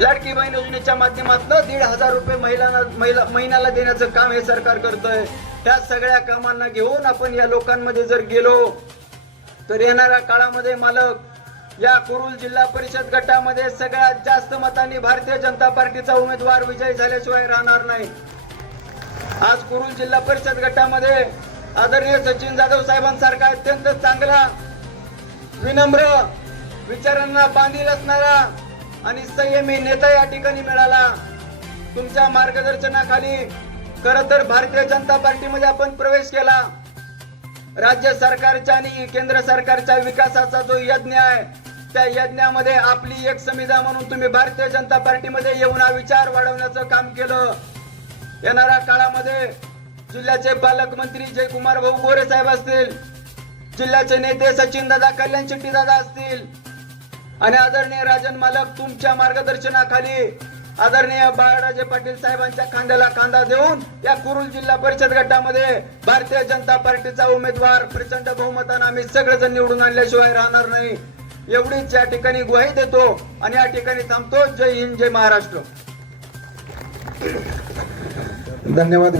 लाडकी बहीण योजनेच्या माध्यमातून 1,500 रुपये महिन्याला देण्याचं काम हे सरकार करतोय। त्या सगळ्या कामांना घेऊन आपण या लोकांमध्ये जर गेलो तर येणाऱ्या काळामध्ये मालक या कुरुल जिल्हा परिषद गटामध्ये सगळ्यात जास्त मतांनी भारतीय जनता पार्टीचा उमेदवार विजयी झाल्याशिवाय राहणार नाही। आज कुरुल जिल्हा परिषद गटामध्ये आदरणीय सचिन जाधव साहेबांसारखा अत्यंत चांगला, विनम्र, विचारांना बांधील असणारा आणि संयमी नेता या ठिकाणी मिळाला। तुमच्या मार्गदर्शनाखाली खरं तर भारतीय जनता पार्टीमध्ये आपण प्रवेश केला। राज्य सरकारच्या आणि केंद्र सरकारच्या विकासाचा जो यज्ञ आहे त्या यज्ञामध्ये आपली एक समिधा म्हणून तुम्ही भारतीय जनता पार्टीमध्ये येऊन हा विचार वाढवण्याचं काम केलं। येणाऱ्या काळामध्ये जिल्ह्याचे पालकमंत्री जयकुमार भाऊ गोरे साहेब असतील, जिल्ह्याचे नेते सचिन दादा, कल्याण शेट्टी दादा असतील आणि आदरणीय राजन मालक तुमच्या मार्गदर्शनाखाली आदरणीय बाळराजे पाटील साहेबांच्या खांद्याला खांदा देऊन या कुरुल जिल्हा परिषद गटामध्ये भारतीय जनता पार्टीचा उमेदवार प्रचंड बहुमताने आम्ही सगळेजण निवडून आणल्याशिवाय राहणार नाही, एवढीच या ठिकाणी ग्वाही देतो आणि या ठिकाणी थांबतो। जय हिंद, जय महाराष्ट्र। धन्यवाद।